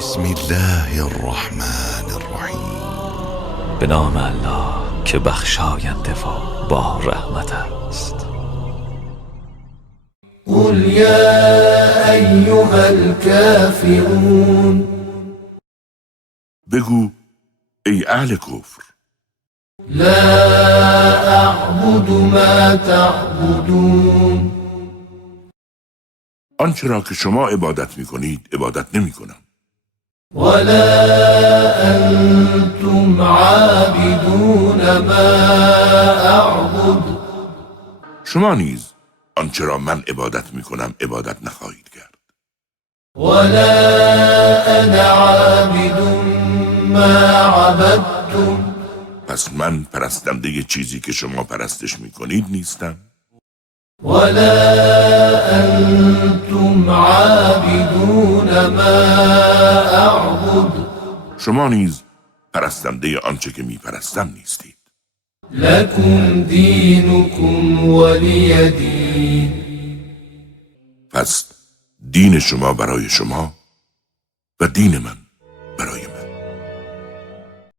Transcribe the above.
بسم الله الرحمن الرحیم. به نام الله که بخشاینده و با رحمت است. قل یا ایها الکافرون، بگو ای اهل کفر، لا اعبد ما تعبدون، آنچه را که شما عبادت می کنید عبادت نمی کنم. ولا انتم عابدون ما اعبد، شما نیز آنچه را من عبادت می کنم عبادت نخواهید کرد. ولا انا عابد ما عبدتم، پس من پرستنده چیزی که شما پرستش می کنید نیستم. ولا انتم عابدون ما اعبد، شما نیز پرستنده آنچه که می پرستم نیستید. لکم دینکم ولی دین، پس دین شما برای شما و دین من